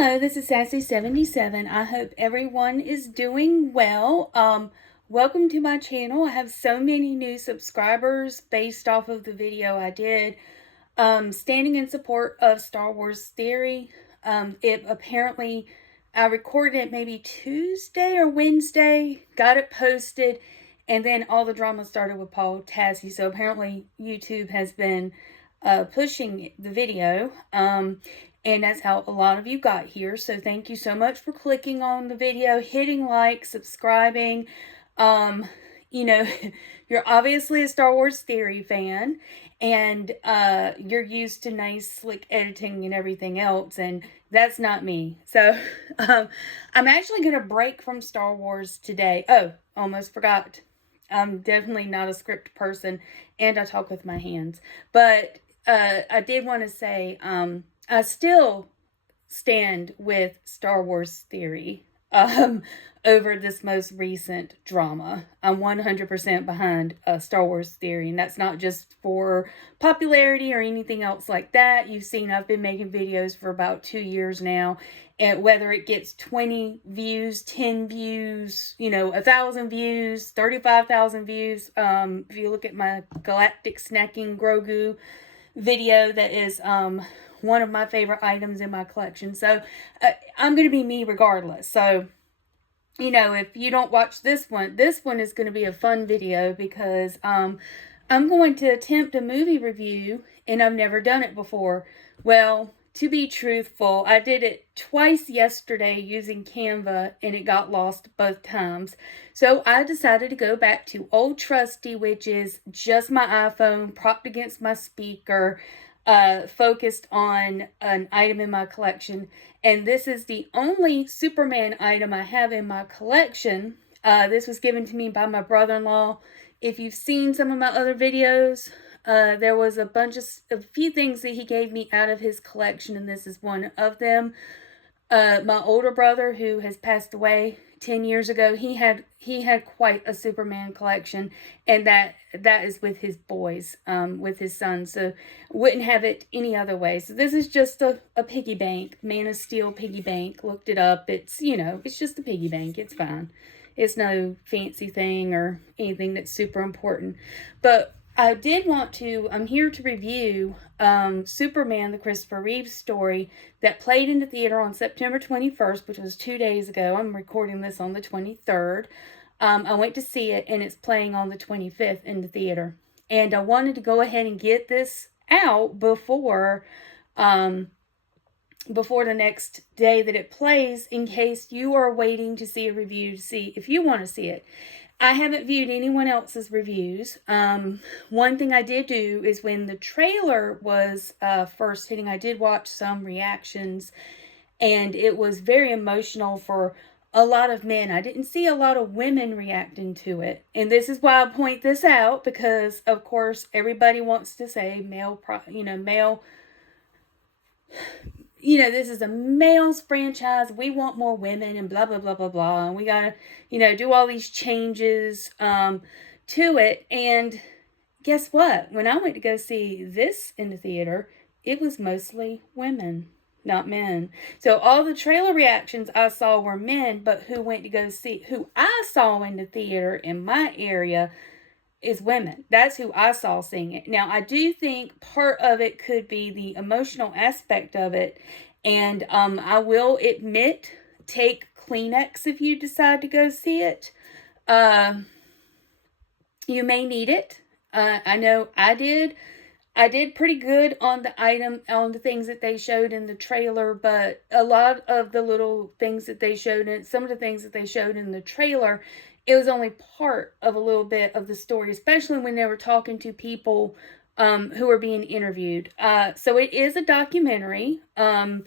Hello, this is Sassy77. I hope everyone is doing well. Welcome to my channel. I have so many new subscribers based off of the video I did. Standing in support of Star Wars Theory. It apparently, I recorded it maybe Tuesday or Wednesday, got it posted, and then all the drama started with Paul Tassi. So apparently YouTube has been pushing the video. And that's how a lot of you got here. So thank you so much for clicking on the video, hitting like, subscribing. You know, you're obviously a Star Wars Theory fan, and you're used to nice, slick editing and everything else, and that's not me. So I'm actually going to break from Star Wars today. Oh, almost forgot. I'm definitely not a script person, and I talk with my hands. But I did want to say, I still stand with Star Wars Theory over this most recent drama. I'm 100% behind Star Wars Theory, and that's not just for popularity or anything else like that. You've seen I've been making videos for about 2 years now, and whether it gets 20 views, 10 views, 1,000 views, 35,000 views. If you look at my Galactic Snacking Grogu video, that is one of my favorite items in my collection. So I'm going to be me regardless. So, if you don't watch this one is going to be a fun video because I'm going to attempt a movie review, and I've never done it before. Well, to be truthful, I did it twice yesterday using Canva, and it got lost both times. So I decided to go back to Old Trusty, which is just my iPhone propped against my speaker, focused on an item in my collection. And this is the only Superman item I have in my collection. This was given to me by my brother-in-law. If you've seen some of my other videos, there was a few things that he gave me out of his collection, and this is one of them. My older brother, who has passed away 10 years ago, he had quite a Superman collection, and that is with his boys, with his sons, so wouldn't have it any other way. So this is just a piggy bank, Man of Steel piggy bank. Looked it up. It's, it's just a piggy bank. It's fine. It's no fancy thing or anything that's super important. But I did want to, I'm here to review Superman, the Christopher Reeve story that played in the theater on September 21st, which was 2 days ago. I'm recording this on the 23rd. I went to see it, and it's playing on the 25th in the theater. And I wanted to go ahead and get this out before the next day that it plays, in case you are waiting to see a review to see if you want to see it. I haven't viewed anyone else's reviews. One thing I did do is when the trailer was first hitting, I did watch some reactions, and it was very emotional for a lot of men. I didn't see a lot of women reacting to it. And this is why I point this out, because of course everybody wants to say this is a male's franchise. We want more women and blah, blah, blah, blah, blah. And we got to, do all these changes to it. And guess what? When I went to go see this in the theater, it was mostly women, not men. So all the trailer reactions I saw were men, but who I saw in the theater in my area is women. That's who I saw seeing it. Now, I do think part of it could be the emotional aspect of it. And I will admit, take Kleenex if you decide to go see it. You may need it. I know I did. I did pretty good on the things that they showed in the trailer, but a lot of the little things that they showed, and some of the things that they showed in the trailer, it was only part of a little bit of the story, especially when they were talking to people who were being interviewed. So it is a documentary, and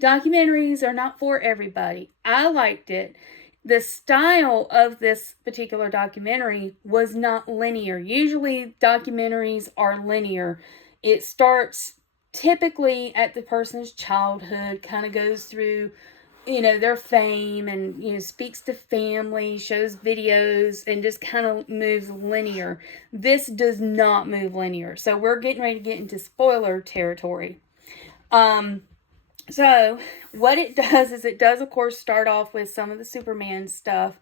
documentaries are not for everybody. I liked it. The style of this particular documentary was not linear. Usually documentaries are linear. It starts typically at the person's childhood, kind of goes through their fame, and speaks to family, shows videos, and just kind of moves linear. This does not move linear, so we're getting ready to get into spoiler territory. So what it does is it does, of course, start off with some of the Superman stuff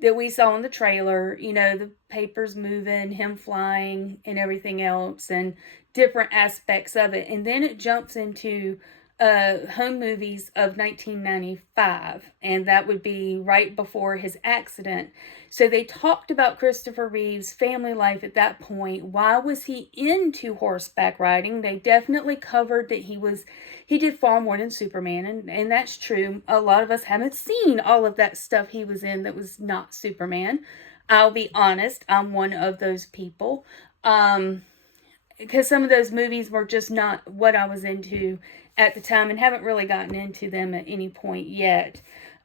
that we saw in the trailer, the papers moving, him flying, and everything else, and different aspects of it. And then it jumps into home movies of 1995, and that would be right before his accident. So they talked about Christopher Reeve's family life at that point. Why was he into horseback riding? They definitely covered that he did far more than Superman, and that's true. A lot of us haven't seen all of that stuff he was in that was not Superman. I'll be honest, I'm one of those people. Because some of those movies were just not what I was into at the time, and haven't really gotten into them at any point yet.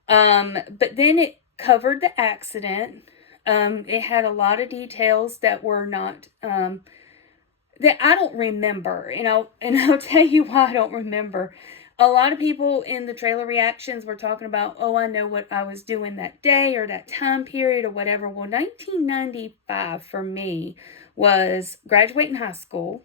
But then it covered the accident. It had a lot of details that were not that I don't remember, and I'll tell you why I don't remember. A lot of people in the trailer reactions were talking about, oh, I know what I was doing that day or that time period or whatever. Well, 1995 for me was graduating high school.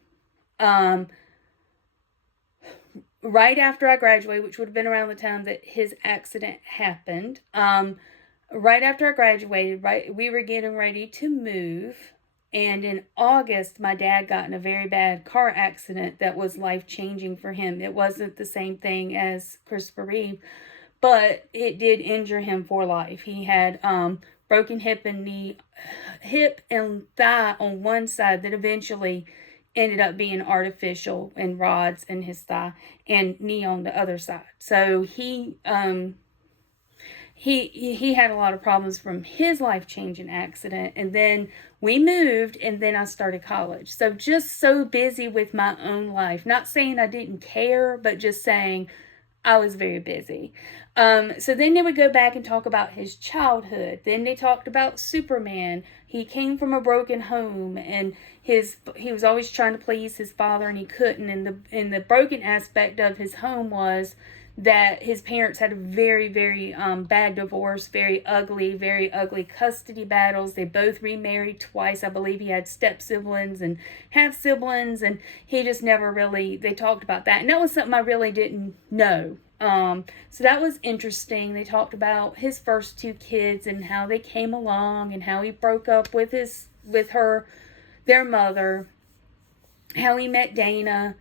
Right after I graduated, which would have been around the time that his accident happened. Right after I graduated, we were getting ready to move. And in August, my dad got in a very bad car accident that was life-changing for him. It wasn't the same thing as Christopher Reeve, but it did injure him for life. He had broken hip and thigh on one side that eventually ended up being artificial, and rods in his thigh, and knee on the other side. So he had a lot of problems from his life-changing accident, and then we moved, and then I started college. So just so busy with my own life. Not saying I didn't care, but just saying I was very busy. So then they would go back and talk about his childhood. Then they talked about Superman. He came from a broken home, and he was always trying to please his father, and he couldn't. And the broken aspect of his home was that his parents had a very, very bad divorce, very ugly custody battles. They both remarried twice. I believe he had step siblings and half siblings, and he just never really, they talked about that. And that was something I really didn't know. So that was interesting. They talked about his first two kids and how they came along, and how he broke up with their mother, how he met Dana.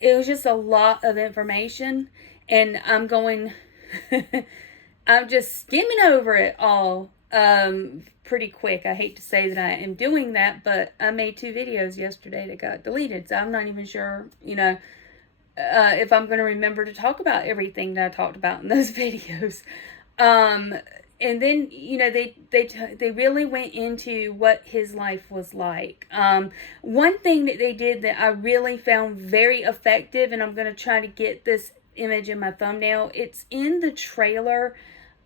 It was just a lot of information, and I'm just skimming over it all pretty quick. I hate to say that I am doing that, but I made 2 videos yesterday that got deleted, so I'm not even sure, if I'm going to remember to talk about everything that I talked about in those videos. And then, they really went into what his life was like. One thing that they did that I really found very effective, and I'm going to try to get this image in my thumbnail. It's in the trailer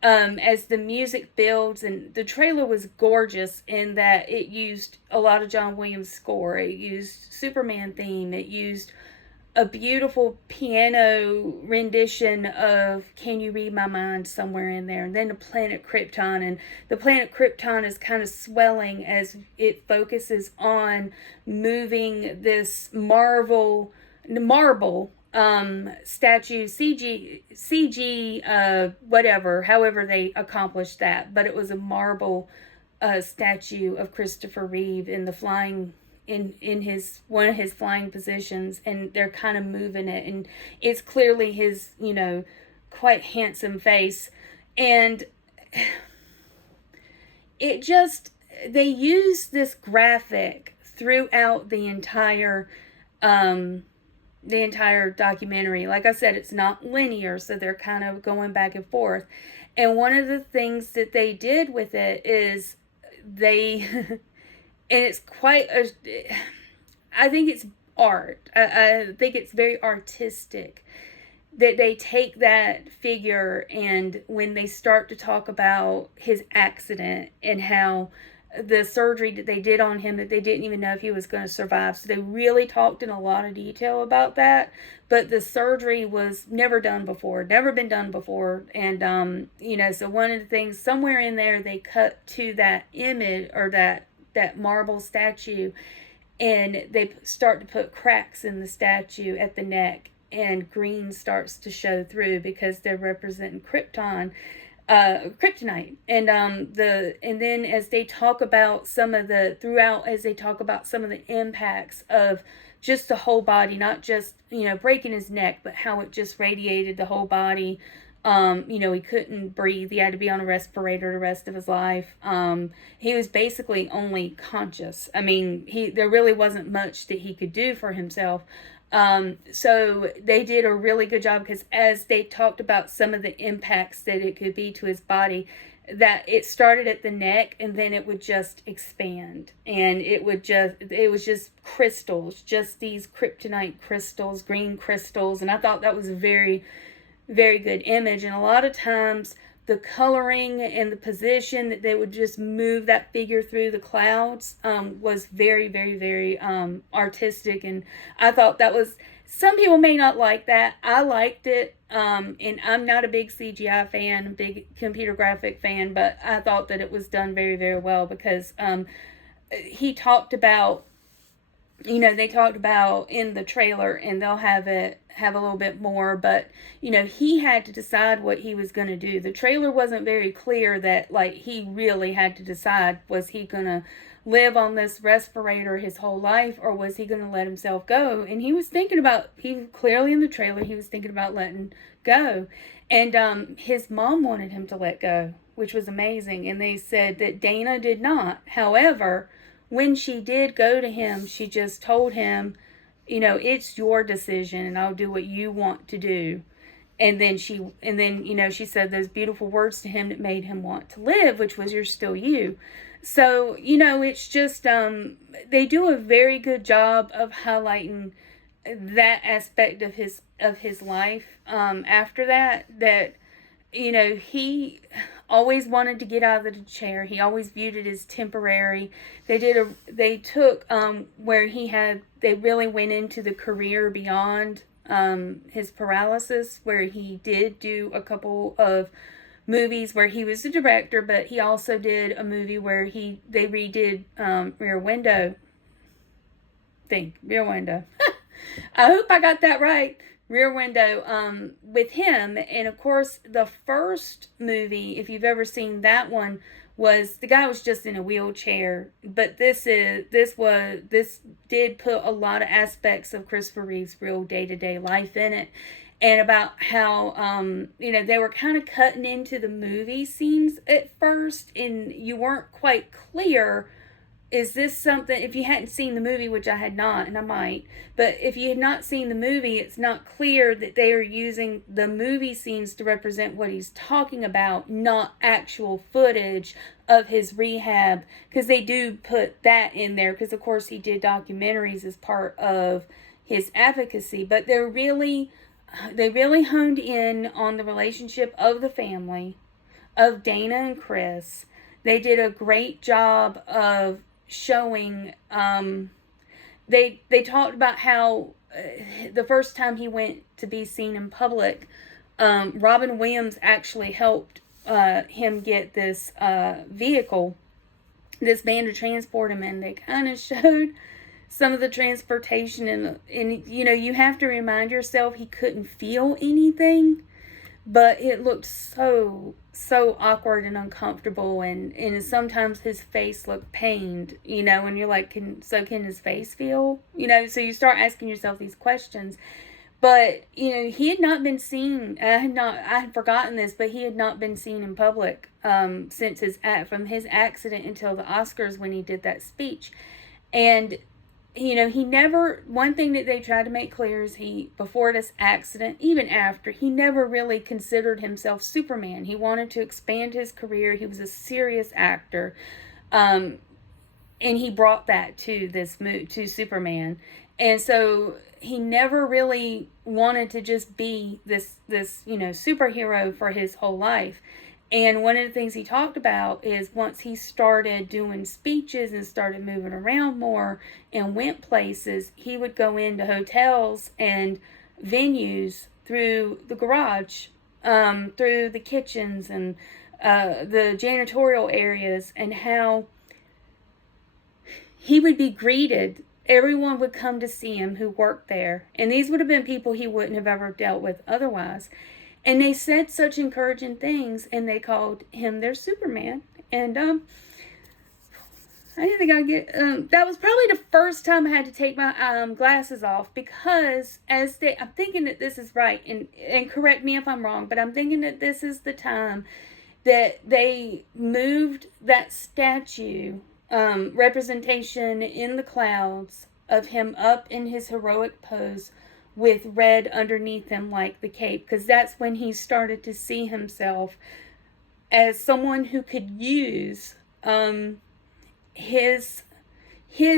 as the music builds, and the trailer was gorgeous in that it used a lot of John Williams' score. It used Superman theme. It used a beautiful piano rendition of Can You Read My Mind somewhere in there, and then the planet Krypton, and the planet Krypton is kind of swelling as it focuses on moving this marble statue, CG whatever, however they accomplished that, but it was a marble statue of Christopher Reeve in the flying in his one of his flying positions, and they're kind of moving it, and it's clearly his quite handsome face. And it just, they use this graphic throughout the entire documentary. Like I said, it's not linear, so they're kind of going back and forth. And one of the things that they did with it is and it's I think it's art. I think it's very artistic that they take that figure, and when they start to talk about his accident and how the surgery that they did on him, that they didn't even know if he was going to survive. So they really talked in a lot of detail about that. But the surgery was never been done before. And, so one of the things somewhere in there, they cut to that image, or that marble statue, and they start to put cracks in the statue at the neck. and green starts to show through because they're representing kryptonite. And then as they talk about some of the impacts of just the whole body, not just, breaking his neck, but how it just radiated the whole body. He couldn't breathe. He had to be on a respirator the rest of his life. He was basically only conscious. I mean, there really wasn't much that he could do for himself. So they did a really good job, because as they talked about some of the impacts that it could be to his body, that it started at the neck and then it would just expand, and it was just crystals, just these kryptonite crystals, green crystals. And I thought that was a very, very good image. And a lot of times the coloring and the position that they would just move that figure through the clouds was very, very, very artistic. And I thought that was, some people may not like that. I liked it. And I'm not a big CGI fan, a big computer graphic fan, but I thought that it was done very, very well, because he talked about, they talked about in the trailer, and they'll have a little bit more, but, he had to decide what he was going to do. The trailer wasn't very clear that, like, he really had to decide, was he going to live on this respirator his whole life, or was he going to let himself go? And he was thinking about, clearly in the trailer, he was thinking about letting go. And his mom wanted him to let go, which was amazing. And they said that Dana did not. However, when she did go to him, she just told him, it's your decision, and I'll do what you want to do. And then she said those beautiful words to him that made him want to live, which was, you're still you. So, it's just, they do a very good job of highlighting that aspect of his life. After that, he always wanted to get out of the chair. He always viewed it as temporary. They took where they really went into the career beyond his paralysis, where he did do a couple of movies where he was the director, but he also did a movie where they redid Rear Window. Rear Window. I hope I got that right. Rear Window, with him. And of course, the first movie, if you've ever seen that one, was the guy was just in a wheelchair. But this did put a lot of aspects of Christopher Reeve's real day-to-day life in it, and about how they were kind of cutting into the movie scenes at first, and you weren't quite clear. Is this something, if you hadn't seen the movie, which I had not, and I might, but if you had not seen the movie, it's not clear that they are using the movie scenes to represent what he's talking about, not actual footage of his rehab, because they do put that in there, because of course he did documentaries as part of his advocacy. But they really honed in on the relationship of the family, of Dana and Chris. They did a great job of showing, they talked about how the first time he went to be seen in public, Robin Williams actually helped him get this vehicle, this van to transport him in. They kind of showed some of the transportation, and you have to remind yourself he couldn't feel anything, but it looked so awkward and uncomfortable, and sometimes his face looked pained, and you're like, can his face feel? So you start asking yourself these questions. But, he had not been seen, I had forgotten this, but he had not been seen in public since from his accident until the Oscars, when he did that speech. And he never, one thing that they tried to make clear is before this accident, even after, he never really considered himself Superman. He wanted to expand his career. He was a serious actor. And he brought that to to Superman. And so he never really wanted to just be this superhero for his whole life. And one of the things he talked about is once he started doing speeches and started moving around more and went places, he would go into hotels and venues through the garage, through the kitchens and the janitorial areas, and how he would be greeted everyone would come to see him who worked there. And these would have been people he wouldn't have ever dealt with otherwise. And they said such encouraging things, and they called him their Superman. And I didn't think I'd get, that was probably the first time I had to take my glasses off, because I'm thinking that this is right, and correct me if I'm wrong, but I'm thinking that this is the time that they moved that statue representation in the clouds of him up in his heroic pose with red underneath him like the cape, because that's when he started to see himself as someone who could use his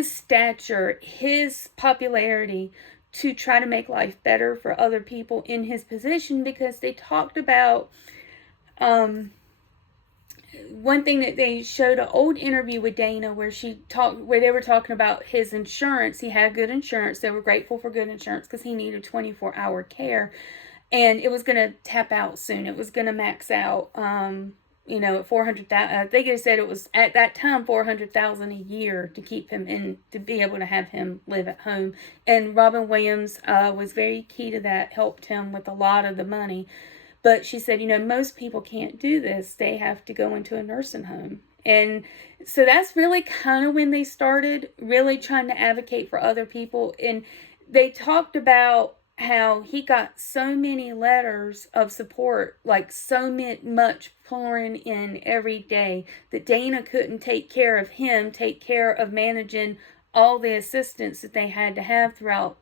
stature, his popularity, to try to make life better for other people in his position. Because they talked about one thing that they showed, an old interview with Dana where they were talking about his insurance. He had good insurance. They were grateful for good insurance because he needed 24-hour care, and it was going to tap out soon. It was going to max out, at 400,000. I think they said it was at that time $400,000 a year to keep him in, to be able to have him live at home. And Robin Williams was very key to that, helped him with a lot of the money. But she said, most people can't do this. They have to go into a nursing home. And so that's really kind of when they started really trying to advocate for other people. And they talked about how he got so many letters of support, like so much pouring in every day, that Dana couldn't take care of him, take care of managing all the assistants that they had to have throughout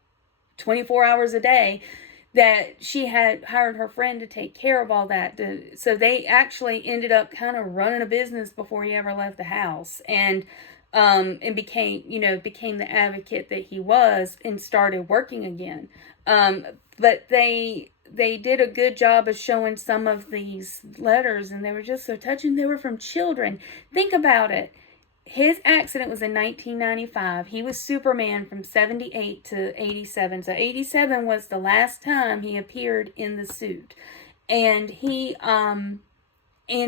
24 hours a day, that she had hired her friend to take care of all that. So they actually ended up kind of running a business before he ever left the house, and became the advocate that he was, and started working again. But they did a good job of showing some of these letters, and they were just so touching. They were from children. Think about it. His accident was in 1995. He was Superman from 78 to 87. So 87 was the last time he appeared in the suit. And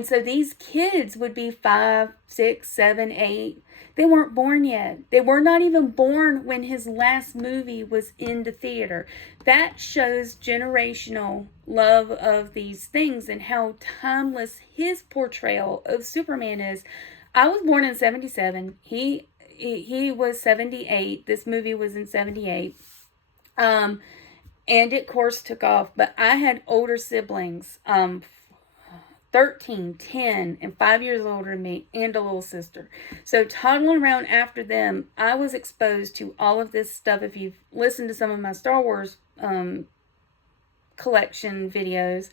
so these kids would be 5, 6, 7, 8. They weren't born yet. They were not even born when his last movie was in the theater. That shows generational love of these things and how timeless his portrayal of Superman is. I was born in 77. He was 78. This movie was in 78. And it, of course, took off. But I had older siblings, 13, 10, and 5 years older than me, and a little sister. So toddling around after them, I was exposed to all of this stuff. If you've listened to some of my Star Wars collection videos,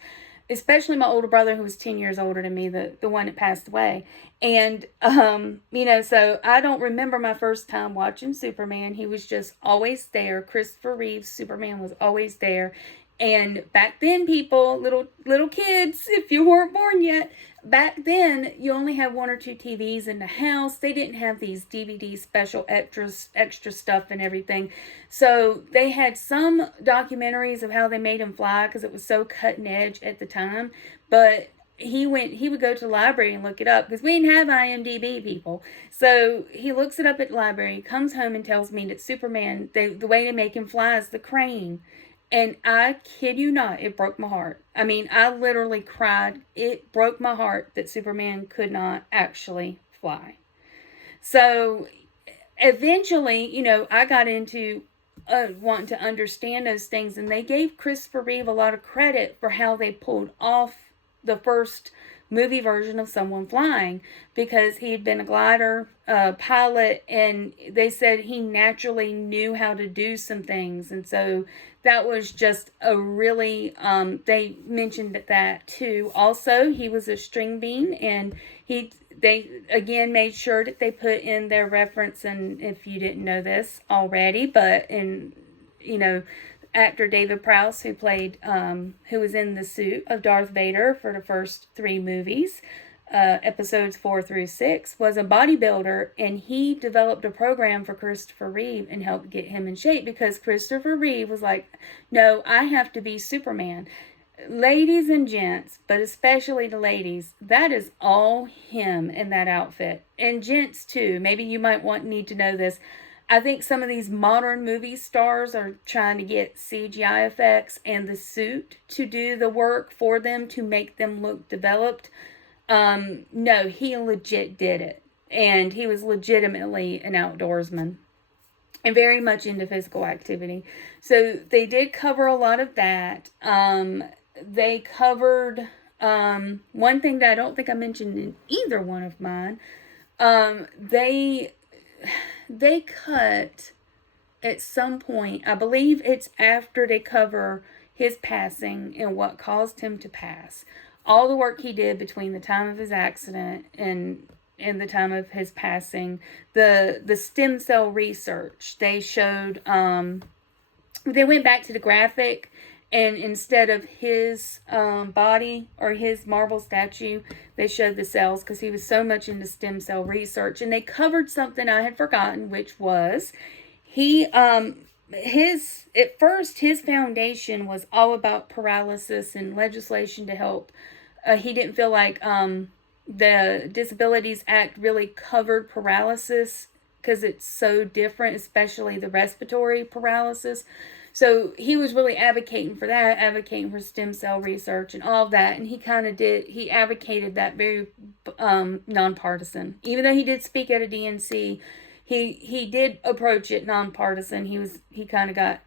especially my older brother, who was 10 years older than me, the one that passed away. And, so I don't remember my first time watching Superman. He was just always there. Christopher Reeve's Superman was always there. And back then, people, little kids, if you weren't born yet, back then, you only had 1 or 2 TVs in the house. They didn't have these DVD special extra stuff and everything. So they had some documentaries of how they made him fly, because it was so cutting edge at the time. But he would go to the library and look it up, because we didn't have IMDb, people. So he looks it up at the library, comes home and tells me that Superman, the way they make him fly is the crane. And I kid you not, it broke my heart. I mean, I literally cried. It broke my heart that Superman could not actually fly. So eventually, I got into wanting to understand those things. And they gave Christopher Reeve a lot of credit for how they pulled off the first movie version of someone flying, because he had been a glider pilot, and they said he naturally knew how to do some things. And so that was just a really, they mentioned that too. Also, he was a string bean, and they again made sure that they put in their reference, and if you didn't know this already, but actor David Prowse, who was in the suit of Darth Vader for the first 3 movies, episodes 4 through 6, was a bodybuilder, and he developed a program for Christopher Reeve and helped get him in shape, because Christopher Reeve was like, no, I have to be Superman. Ladies and gents, but especially the ladies, that is all him in that outfit. And gents too, maybe you might need to know this. I think some of these modern movie stars are trying to get CGI effects and the suit to do the work for them to make them look developed. No, he legit did it. And he was legitimately an outdoorsman and very much into physical activity. So they did cover a lot of that. They covered one thing that I don't think I mentioned in either one of mine. They cut at some point, I believe it's after they cover his passing and what caused him to pass. All the work he did between the time of his accident and the time of his passing, the stem cell research, they showed, they went back to the graphic, and instead of his body or his marble statue, they showed the cells because he was so much into stem cell research. And they covered something I had forgotten, which was he at first his foundation was all about paralysis and legislation to help. He didn't feel like the Disabilities Act really covered paralysis because it's so different, especially the respiratory paralysis. So he was really advocating for that, advocating for stem cell research and all of that. And he advocated that very nonpartisan. Even though he did speak at a DNC, he did approach it nonpartisan. He kind of got,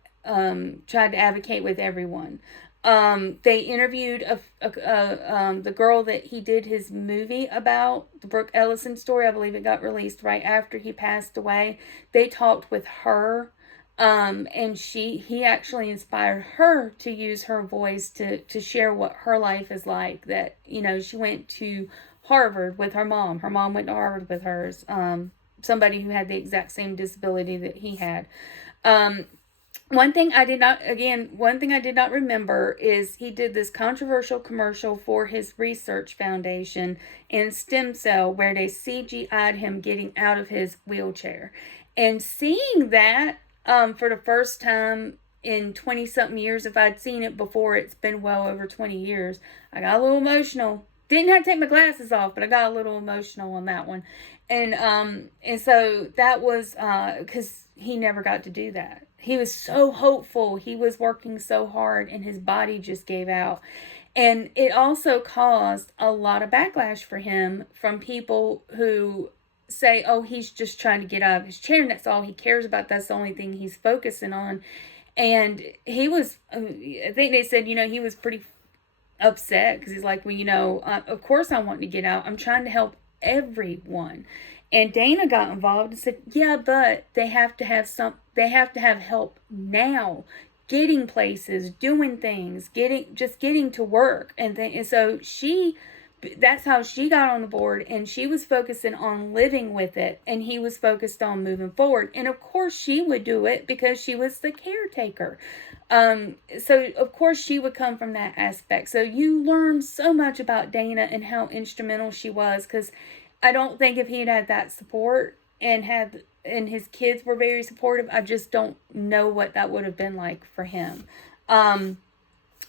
tried to advocate with everyone. They interviewed the girl that he did his movie about, the Brooke Ellison story. I believe it got released right after he passed away. They talked with her. And he actually inspired her to use her voice to share what her life is like. That, she went to Harvard with her mom. Her mom went to Harvard with hers. Somebody who had the exact same disability that he had. One thing I did not remember is he did this controversial commercial for his research foundation in stem cell where they CGI'd him getting out of his wheelchair. And seeing that, for the first time in 20-something years. If I'd seen it before, it's been well over 20 years. I got a little emotional. Didn't have to take my glasses off, but I got a little emotional on that one. And so that was, because he never got to do that. He was so hopeful. He was working so hard, and his body just gave out. And it also caused a lot of backlash for him from people who say, oh, he's just trying to get out of his chair, and that's all he cares about. That's the only thing he's focusing on. And he was, I think they said, he was pretty upset because he's like, well, of course I want to get out. I'm trying to help everyone. And Dana got involved and said, yeah, but they have to have help now, getting places, doing things, getting to work. And so that's how she got on the board, and she was focusing on living with it, and he was focused on moving forward. And of course she would do it because she was the caretaker. So of course she would come from that aspect. So you learn so much about Dana and how instrumental she was, because I don't think if he had that support and his kids were very supportive, I just don't know what that would have been like for him.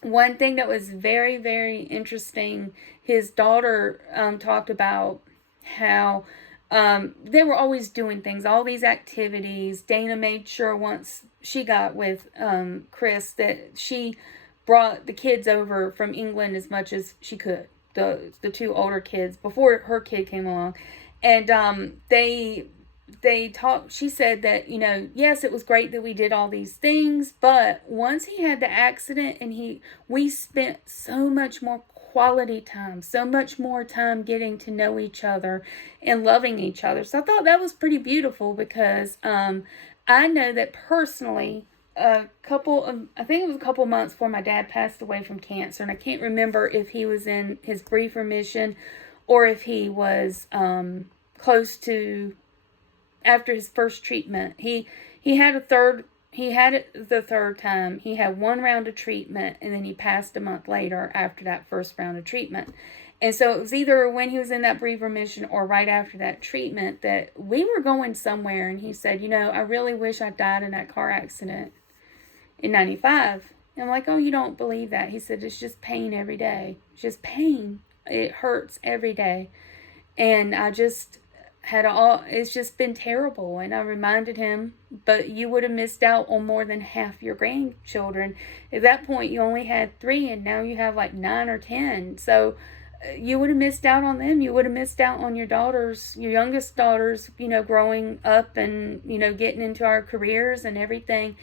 One thing that was very, very interesting, his daughter talked about how they were always doing things, all these activities. Dana made sure once she got with Chris that she brought the kids over from England as much as she could, the two older kids, before her kid came along. And they talked, she said that, yes, it was great that we did all these things, but once he had the accident and we spent so much more quality time, so much more time getting to know each other and loving each other. So I thought that was pretty beautiful, because I know that personally, I think it was a couple months before my dad passed away from cancer, and I can't remember if he was in his brief remission or if he was close to after his first treatment. He had it the third time. He had one round of treatment, and then he passed a month later after that first round of treatment. And so it was either when he was in that brief remission or right after that treatment that we were going somewhere, and he said, I really wish I died in that car accident in 95. And I'm like, oh, you don't believe that? He said, it's just pain every day. It's just pain. It hurts every day. And it's just been terrible. And I reminded him, but you would have missed out on more than half your grandchildren. At that point, you only had 3, and now you have like 9 or 10. So you would have missed out on them. You would have missed out on your daughters, your youngest daughters, growing up and, getting into our careers and everything.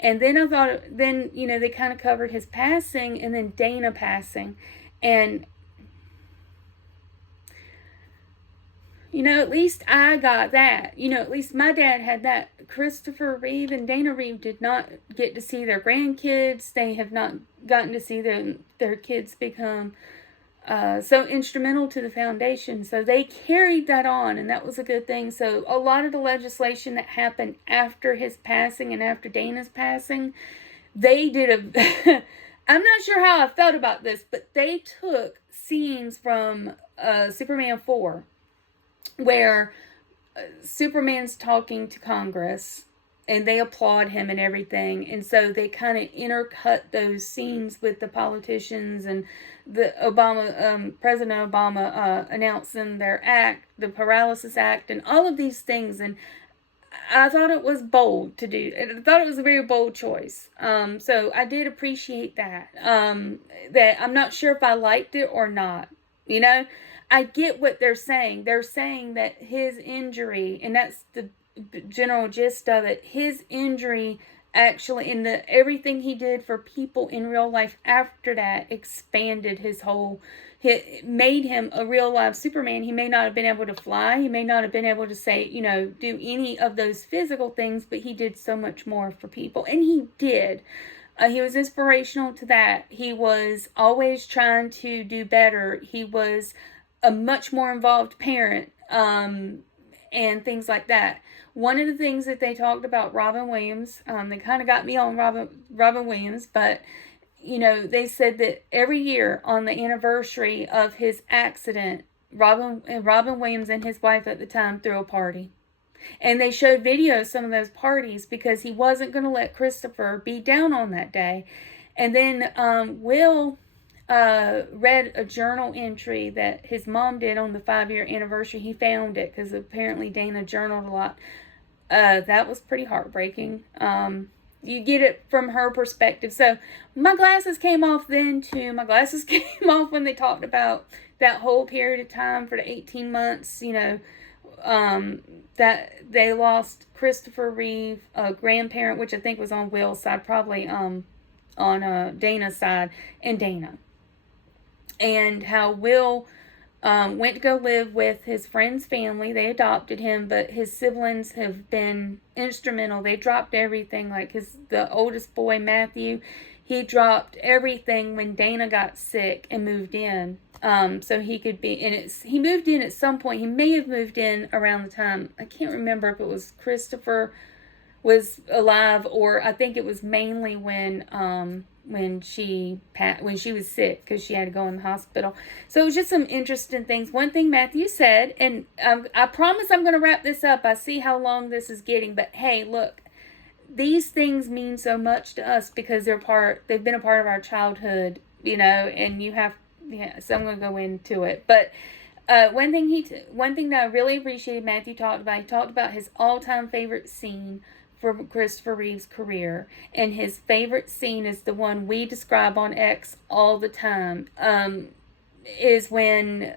And then I thought, they kind of covered his passing and then Dana passing. And, at least I got that. At least my dad had that. Christopher Reeve and Dana Reeve did not get to see their grandkids. They have not gotten to see their kids become so instrumental to the foundation. So they carried that on, and that was a good thing. So a lot of the legislation that happened after his passing and after Dana's passing, they did a... I'm not sure how I felt about this, but they took scenes from Superman 4 where Superman's talking to Congress and they applaud him and everything. And so they kind of intercut those scenes with the politicians and the President Obama announcing their act, the Paralysis Act, and all of these things. And I thought it was bold to do. I thought it was a very bold choice. So I did appreciate that. That I'm not sure if I liked it or not. I get what they're saying. They're saying that his injury, and that's the general gist of it, his injury actually, in everything he did for people in real life after that, expanded made him a real live Superman. He may not have been able to fly. He may not have been able to do any of those physical things, but he did so much more for people. And he did. He was inspirational to that. He was always trying to do better. He was a much more involved parent, and things like that. One of the things that they talked about Robin Williams, they kind of got me on Robin Williams, but they said that every year on the anniversary of his accident, Robin Williams and his wife at the time threw a party. And they showed videos of some of those parties because he wasn't going to let Christopher be down on that day. And then Will read a journal entry that his mom did on the 5-year anniversary. He found it because apparently Dana journaled a lot. That was pretty heartbreaking. You get it from her perspective. So my glasses came off then too. My glasses came off when they talked about that whole period of time for the 18 months, that they lost Christopher Reeve, a grandparent, which I think was on Will's side, probably on Dana's side, and Dana. And how Will went to go live with his friend's family. They adopted him, but his siblings have been instrumental. They dropped everything. Like the oldest boy, Matthew, he dropped everything when Dana got sick and moved in. So he could be, and he moved in at some point. He may have moved in around the time, I can't remember if it was Christopher was alive, or I think it was mainly when she was sick because she had to go in the hospital. So it was just some interesting things. One thing Matthew said, and I promise I'm going to wrap this up. I see how long this is getting, but hey, look, these things mean so much to us because they've been a part of our childhood, and so I'm going to go into it. But one thing that I really appreciated Matthew talked about, he talked about his all-time favorite scene from Christopher Reeve's career, and his favorite scene is the one we describe on X all the time, is when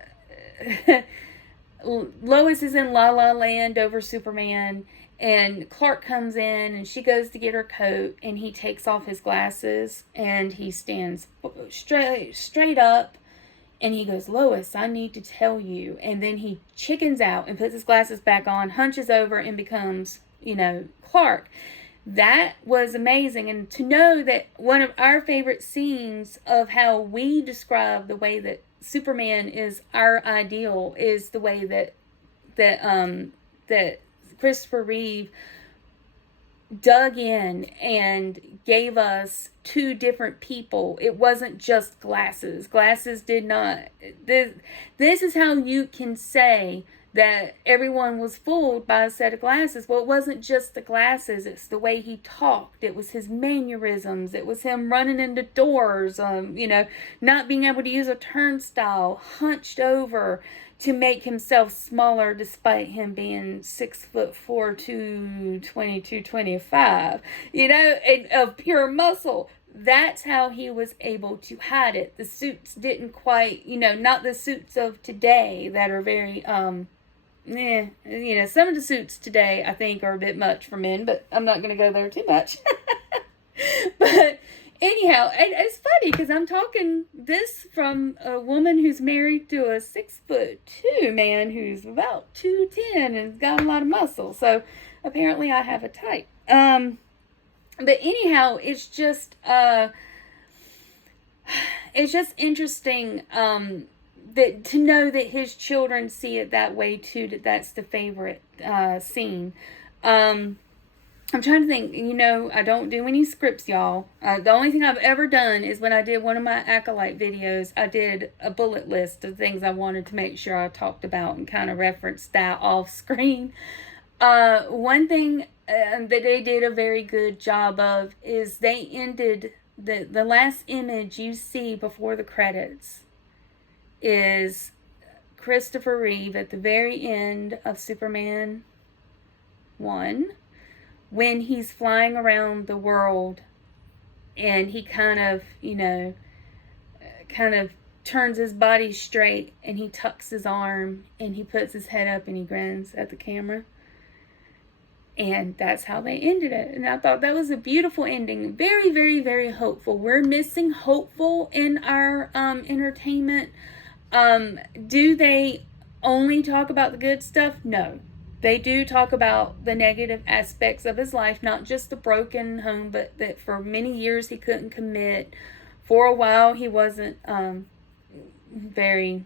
Lois is in La La Land over Superman, and Clark comes in, and she goes to get her coat, and he takes off his glasses, and he stands straight up, and he goes, "Lois, I need to tell you," and then he chickens out and puts his glasses back on, hunches over, and becomes Clark. That was amazing. And to know that one of our favorite scenes of how we describe the way that Superman is our ideal is the way that Christopher Reeve dug in and gave us two different people. It wasn't just glasses. Glasses did not. This is how you can say that everyone was fooled by a set of glasses. Well, it wasn't just the glasses, it's the way he talked. It was his mannerisms. It was him running into doors, not being able to use a turnstile, hunched over to make himself smaller despite him being 6'4", 220, 225, and of pure muscle. That's how he was able to hide it. The suits didn't quite, not the suits of today that are very, some of the suits today I think are a bit much for men, but I'm not going to go there too much. But anyhow, and it's funny because I'm talking this from a woman who's married to a 6'2" man who's about 210 and got a lot of muscle. So apparently I have a type. But anyhow, it's just interesting that to know that his children see it that way too. That's the favorite scene. I'm trying to think. I don't do any scripts, y'all. The only thing I've ever done is when I did one of my Acolyte videos, I did a bullet list of things I wanted to make sure I talked about and kind of referenced that off screen. One thing that they did a very good job of is they ended the last image you see before the credits is Christopher Reeve at the very end of Superman 1 when he's flying around the world and he kind of turns his body straight and he tucks his arm and he puts his head up and he grins at the camera. And that's how they ended it. And I thought that was a beautiful ending. Very, very, very hopeful. We're missing hopeful in our entertainment. Do they only talk about the good stuff? No. They do talk about the negative aspects of his life, not just the broken home, but that for many years he couldn't commit. For a while he wasn't very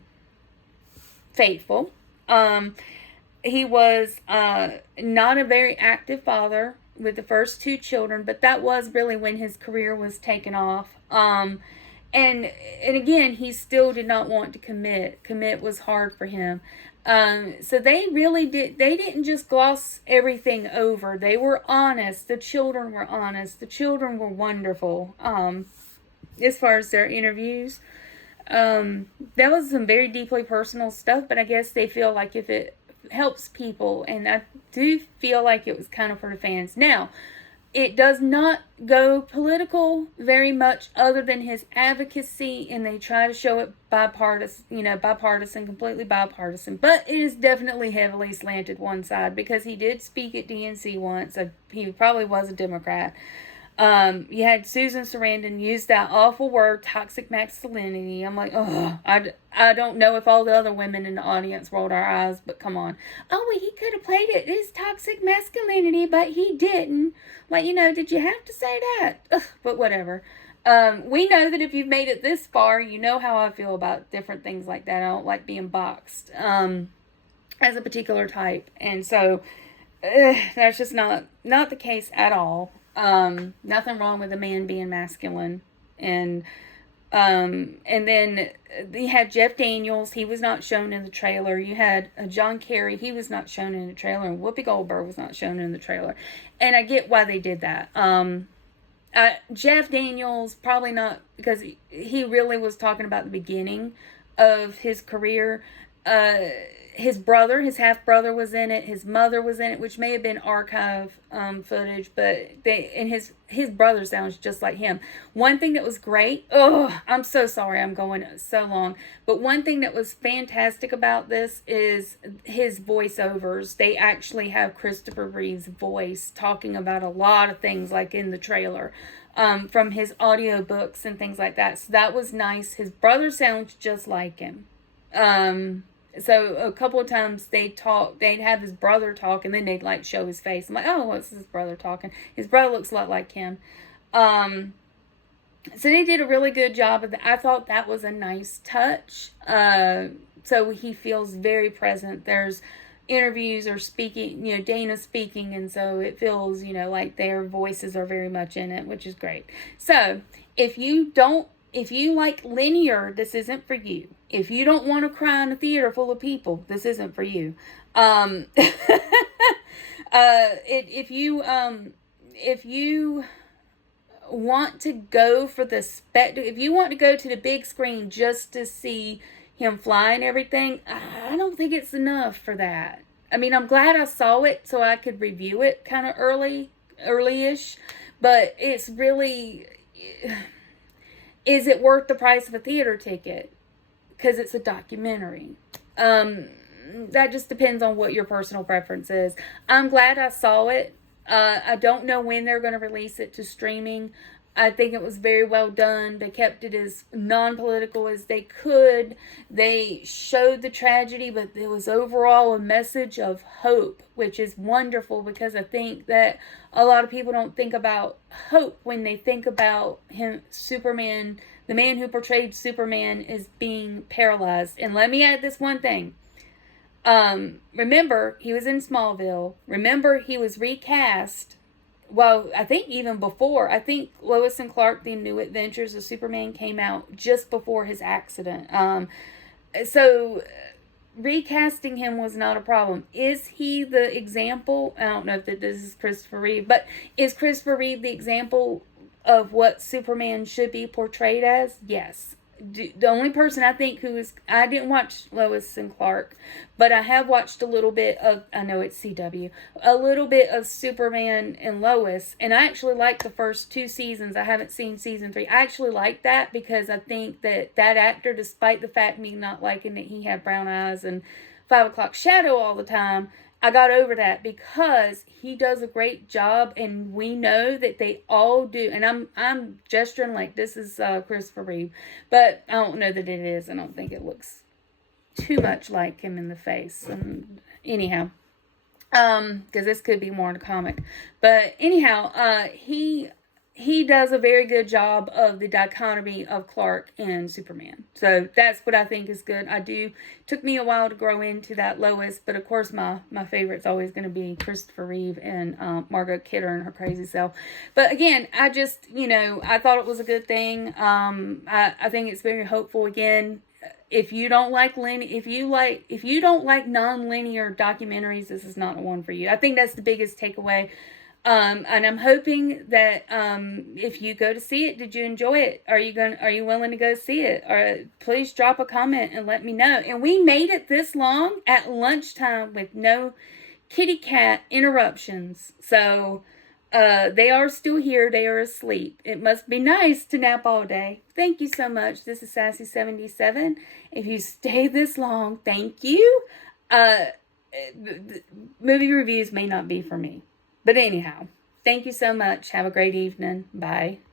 faithful. He was not a very active father with the first 2 children, but that was really when his career was taken off. And again, he still did not want to commit. Commit was hard for him. So they didn't just gloss everything over. They were honest. The children were honest. The children were wonderful. As far as their interviews, that was some very deeply personal stuff, but I guess they feel like if it helps people, and I do feel like it was kind of for the fans. Now, it does not go political very much other than his advocacy, and they try to show it bipartisan, completely bipartisan, but it is definitely heavily slanted one side because he did speak at DNC once. He probably was a Democrat. You had Susan Sarandon use that awful word, toxic masculinity. I'm like, oh, I don't know if all the other women in the audience rolled our eyes, but come on. Oh, well, he could have played it as toxic masculinity, but he didn't. Like, did you have to say that? Ugh, but whatever. We know that if you've made it this far, you know how I feel about different things like that. I don't like being boxed as a particular type. And so that's just not the case at all. Nothing wrong with a man being masculine. And then you had Jeff Daniels. He was not shown in the trailer. You had John Kerry. He was not shown in the trailer. And Whoopi Goldberg was not shown in the trailer. And I get why they did that. Jeff Daniels, probably not, because he really was talking about the beginning of his career. His brother, his half-brother was in it. His mother was in it, which may have been archive footage, but his brother sounds just like him. One thing that was great, I'm so sorry I'm going so long, but one thing that was fantastic about this is his voiceovers. They actually have Christopher Reeve's voice talking about a lot of things like in the trailer, from his audiobooks and things like that. So that was nice. His brother sounds just like him. So a couple of times they'd have his brother talk, and then they'd like show his face. I'm like, oh, what's his brother talking? His brother looks a lot like him. So they did a really good job of that. I thought that was a nice touch. So he feels very present. There's interviews or speaking, Dana speaking, and so it feels, like their voices are very much in it, which is great. So if you don't if you like linear, this isn't for you. If you don't want to cry in a theater full of people, this isn't for you. If you want to go for the if you want to go to the big screen just to see him fly and everything, I don't think it's enough for that. I mean, I'm glad I saw it so I could review it kind of early-ish, but it's really, is it worth the price of a theater ticket? Because it's a documentary. That just depends on what your personal preference is. I'm glad I saw it. I don't know when they're going to release it to streaming. I think it was very well done. They kept it as non-political as they could. They showed the tragedy, but there was overall a message of hope, which is wonderful, because I think that a lot of people don't think about hope when they think about him, Superman. The man who portrayed Superman is being paralyzed. And let me add this one thing. Remember, he was in Smallville. Remember, he was recast. Well, I think even before. I think Lois and Clark, The New Adventures of Superman came out just before his accident. So recasting him was not a problem. Is he the example? I don't know if this is Christopher Reeve, but is Christopher Reeve the example of what Superman should be portrayed as? Yes. The only person I think I didn't watch Lois and Clark, but I have watched a little bit of, I know it's CW, a little bit of Superman and Lois, and I actually liked the first 2 seasons. I haven't seen season 3. I actually like that because I think that actor, despite the fact me not liking that he had brown eyes and 5 o'clock shadow all the time, I got over that because he does a great job, and we know that they all do. And I'm gesturing like this is Christopher Reeve, but I don't know that it is. I don't think it looks too much like him in the face. Anyhow, because this could be more in a comic. But anyhow, he does a very good job of the dichotomy of Clark and Superman. So that's what I think is good. Took me a while to grow into that Lois, but of course my favorite's always going to be Christopher Reeve and Margot Kidder and her crazy self. But again, I just, I thought it was a good thing. I think it's very hopeful. Again, if you don't like if you don't like non-linear documentaries, this is not one for you. I think that's the biggest takeaway. And I'm hoping that if you go to see it, did you enjoy it? Are you willing to go see it? Or please drop a comment and let me know. And we made it this long at lunchtime with no kitty cat interruptions. So they are still here. They are asleep. It must be nice to nap all day. Thank you so much. This is Sassy77. If you stay this long, thank you. Movie reviews may not be for me. But anyhow, thank you so much. Have a great evening. Bye.